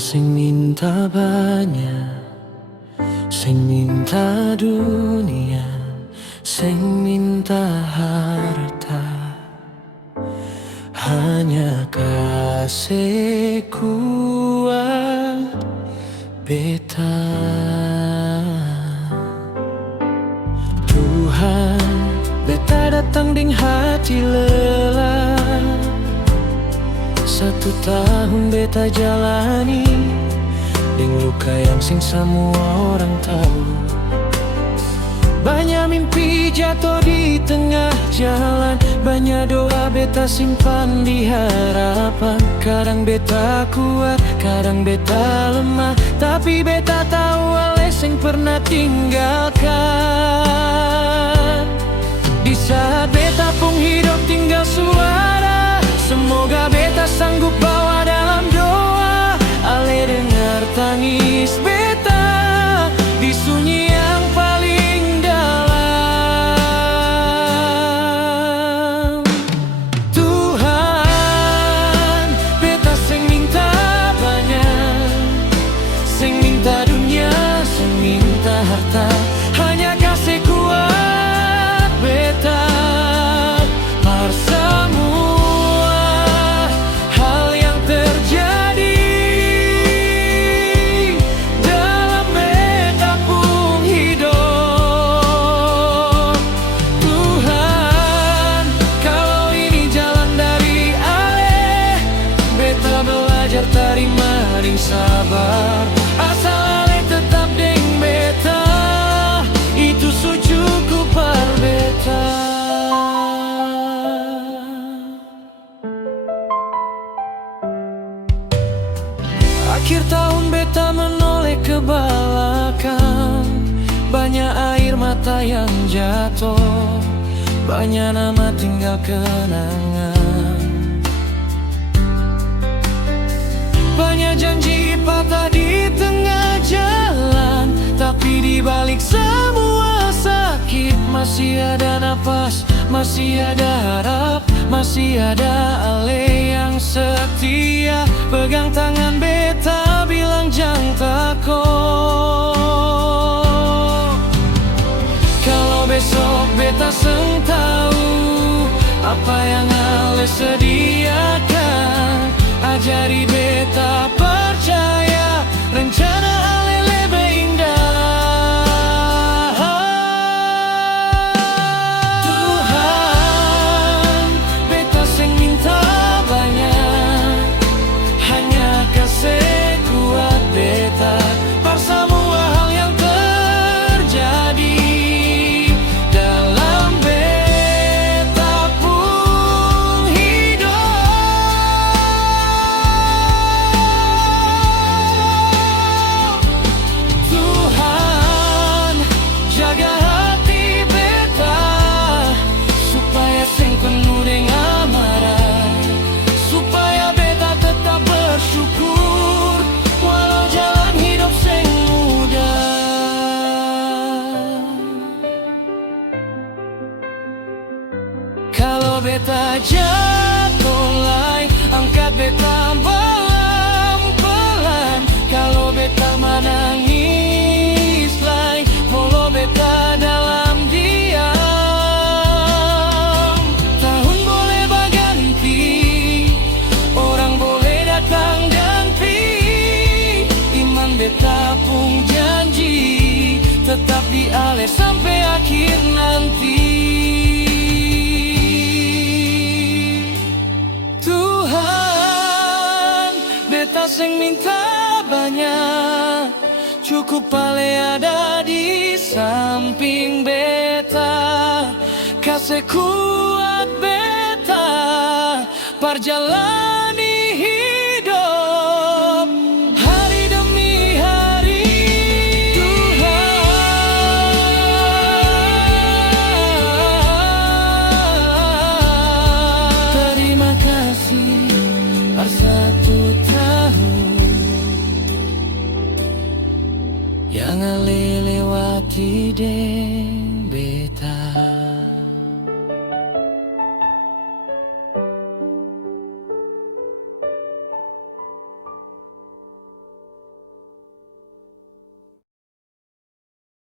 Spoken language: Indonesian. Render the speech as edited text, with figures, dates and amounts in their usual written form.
sing minta banyak, sing minta dunia, sing minta harta. Hanya kasih kuat beta. Tuhan, beta datang ding hati lelah. 1 tahun beta jalani ding luka yang sing semua orang tahu. Banyak mimpi jatuh di tengah jalan, banyak doa beta simpan di harapan. Kadang beta kuat, kadang beta lemah, tapi beta tahu Ale sing pernah tinggalkan. Di saat beta pun hidup tinggal suara, semoga beta sanggup bawa dalam doa. Ale dengar tangis beta di sunyi yang paling dalam. Tuhan, beta sing minta banyak, sing minta dunia, sing minta harta. Hanya kasih kuat beta par semua hal yang terjadi dalam beta pun hidup. Tuhan, kalau ini jalan dari Ale, beta belajar terima ring sabar. Asal Ale tetap deng beta, itu su cukup par beta. Akhir tahun beta menoleh ke belakang, banyak air mata yang jatuh, banyak nama tinggal kenangan. Banyak janji patah di tengah jalan, tapi di balik semua sakit masih ada napas, masih ada harap, masih ada Ale yang setia. Pegang tangan beta bilang jangan takut. Kalau besok beta seng tahu apa yang Ale sediakan, ajari beta percaya rencana Ale lebih indah. Tuhan, beta sing minta banyak, hanya kasih kuat beta par semua hal yang terjadi dalam beta pun hidup. Tuhan, jaga hati beta supaya sing penuh dengan amarah, supaya beta tetap bersyukur walau jalan hidup sing mudah. Kalau beta jatuh lai, angkat beta pelan-pelan. Kalau beta menangis lai, follow beta dalam diam. Tahun boleh berganti, orang boleh datang dan pergi, iman beta pun janji tetap di Ale sampai akhir nanti. Tuhan, beta sing minta banyak, cukup Ale ada di samping beta. Kasih kuat beta perjalani hidup hari demi hari. Tuhan, terima kasih per 1 tahun yang Ale lewati deng beta.